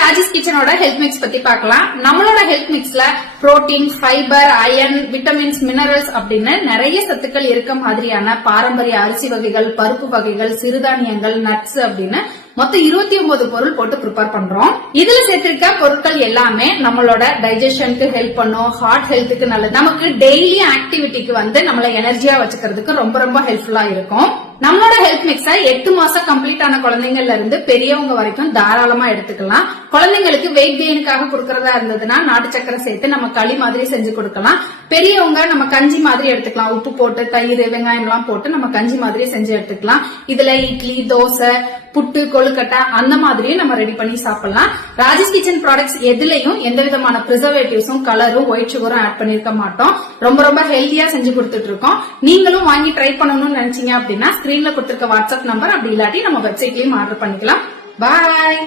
Rajesh கிச்சனோட health mix பத்தி பார்க்கலாம். நம்மளோட ஹெல்த் மிக்ஸ்ல protein, fibre, iron, vitamins, minerals அப்படின்னு நிறைய சத்துக்கள் இருக்க மாதிரியான பாரம்பரிய அரிசி வகைகள், பருப்பு வகைகள், சிறுதானியங்கள், நட்ஸ் அப்படின்னு மொத்தம் 29 பொருள் போட்டு ப்ரிப்பேர் பண்றோம். இதுல சேர்த்திருக்க பொருட்கள் எல்லாமே நம்மளோட டைஜஷனுக்கு ஹெல்ப் பண்ணும், ஹார்ட் ஹெல்த்துக்கு நல்லது, நமக்கு டெய்லி ஆக்டிவிட்டிக்கு நம்மள எனர்ஜியா வச்சுக்கிறதுக்கு ரொம்ப ரொம்ப ஹெல்ப்ஃபுல்லா இருக்கும். நம்மளோட ஹெல்த் மிக்ஸ 8 மாசம் கம்ப்ளீட் ஆன குழந்தைங்கள்ல இருந்து பெரியவங்க வரைக்கும் தாராளமா எடுத்துக்கலாம். குழந்தைங்களுக்கு வெயிட் கெயினுக்காக கொடுக்கறதா இருந்ததுன்னா நாட்டு சக்கரை சேர்த்து நம்ம களி மாதிரி செஞ்சு கொடுக்கலாம். பெரியவங்க நம்ம கஞ்சி மாதிரி எடுத்துக்கலாம். உப்பு போட்டு, தயிர், வெங்காயம் எல்லாம் போட்டு நம்ம கஞ்சி மாதிரி செஞ்சு எடுத்துக்கலாம். இதுல இட்லி, தோசை, புட்டு, கொழுக்கட்டை அந்த மாதிரியும் நம்ம ரெடி பண்ணி சாப்பிடலாம். ராஜேஷ் கிச்சன் ப்ராடக்ட்ஸ் எதுலயும் எந்த விதமான பிரிசர்வேட்டிவ்ஸும், கலரும், ஒயிட் சுகரும் ஆட் பண்ணிருக்க மாட்டோம். ரொம்ப ரொம்ப ஹெல்த்தியா செஞ்சு கொடுத்துட்டு இருக்கோம். நீங்களும் வாங்கி ட்ரை பண்ணணும்னு நினைச்சீங்க அப்படின்னா ஸ்கிரீன்ல கொடுத்திருக்க வாட்ஸ்அப் நம்பர், அப்படி இல்லாட்டி நம்ம வெப்சைட்லயும் ஆர்டர் பண்ணிக்கலாம். பாய்.